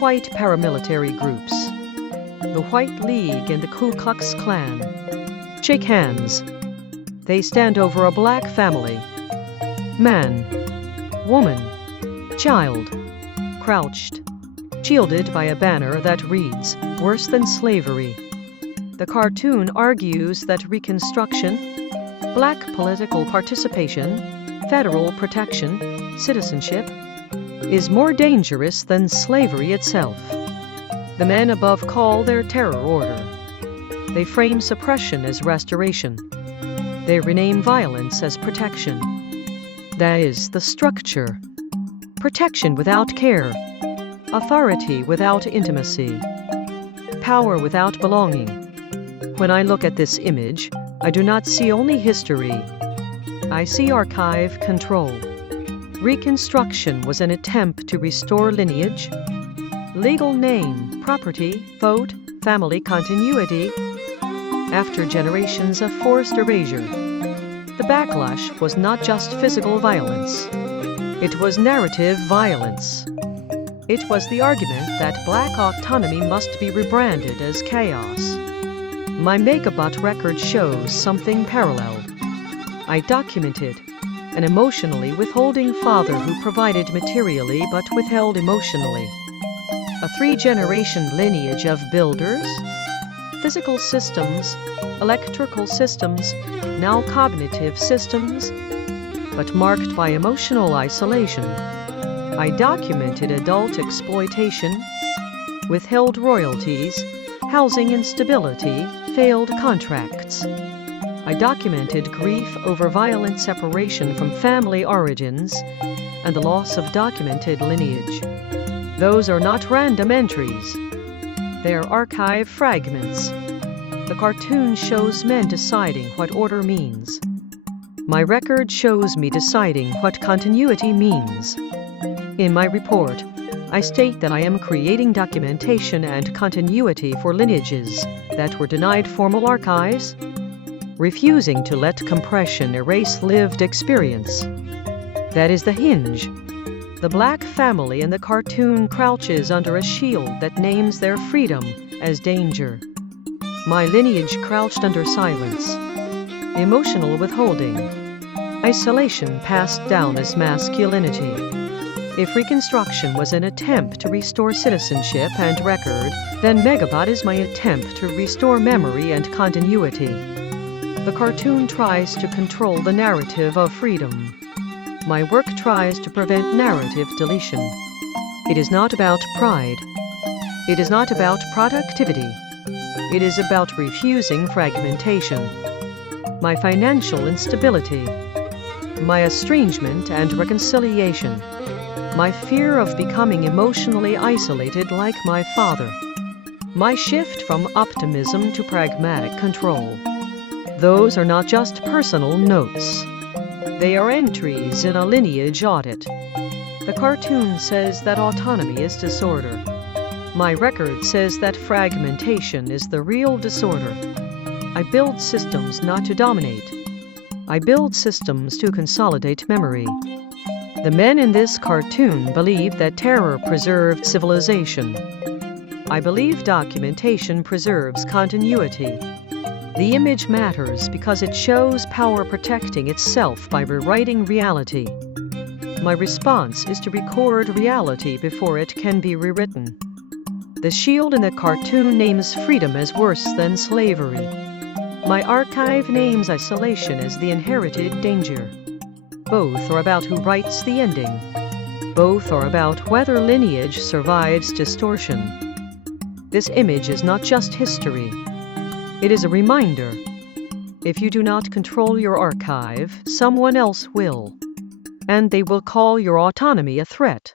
white paramilitary groups, the White League and the Ku Klux Klan, shake hands. They stand over a black family. Man, woman, child, crouched, shielded by a banner that reads, "Worse than slavery." The cartoon argues that Reconstruction, black political participation, federal protection, citizenship, is more dangerous than slavery itself. The men above call their terror order. They frame suppression as restoration. They rename violence as protection. That is the structure. Protection without care. Authority without intimacy. Power without belonging. When I look at this image, I do not see only history. I see archive control. Reconstruction was an attempt to restore lineage, legal name, property, vote, family continuity, after generations of forced erasure. The backlash was not just physical violence. It was narrative violence. It was the argument that black autonomy must be rebranded as chaos. My Megabot record shows something parallel. I documented an emotionally withholding father who provided materially but withheld emotionally. A three-generation lineage of builders, physical systems, electrical systems, now cognitive systems, but marked by emotional isolation. I documented adult exploitation, withheld royalties, housing instability, failed contracts. I documented grief over violent separation from family origins and the loss of documented lineage. Those are not random entries. They are archive fragments. The cartoon shows men deciding what order means. My record shows me deciding what continuity means. In my report, I state that I am creating documentation and continuity for lineages that were denied formal archives, refusing to let compression erase lived experience. That is the hinge. The black family in the cartoon crouches under a shield that names their freedom as danger. My lineage crouched under silence, emotional withholding, isolation passed down as masculinity. If Reconstruction was an attempt to restore citizenship and record, then Megabot is my attempt to restore memory and continuity. The cartoon tries to control the narrative of freedom. My work tries to prevent narrative deletion. It is not about pride. It is not about productivity. It is about refusing fragmentation. My financial instability. My estrangement and reconciliation. My fear of becoming emotionally isolated like my father. My shift from optimism to pragmatic control. Those are not just personal notes. They are entries in a lineage audit. The cartoon says that autonomy is disorder. My record says that fragmentation is the real disorder. I build systems not to dominate. I build systems to consolidate memory. The men in this cartoon believe that terror preserved civilization. I believe documentation preserves continuity. The image matters because it shows power protecting itself by rewriting reality. My response is to record reality before it can be rewritten. The shield in the cartoon names freedom as worse than slavery. My archive names isolation as the inherited danger. Both are about who writes the ending. Both are about whether lineage survives distortion. This image is not just history. It is a reminder. If you do not control your archive, someone else will. And they will call your autonomy a threat.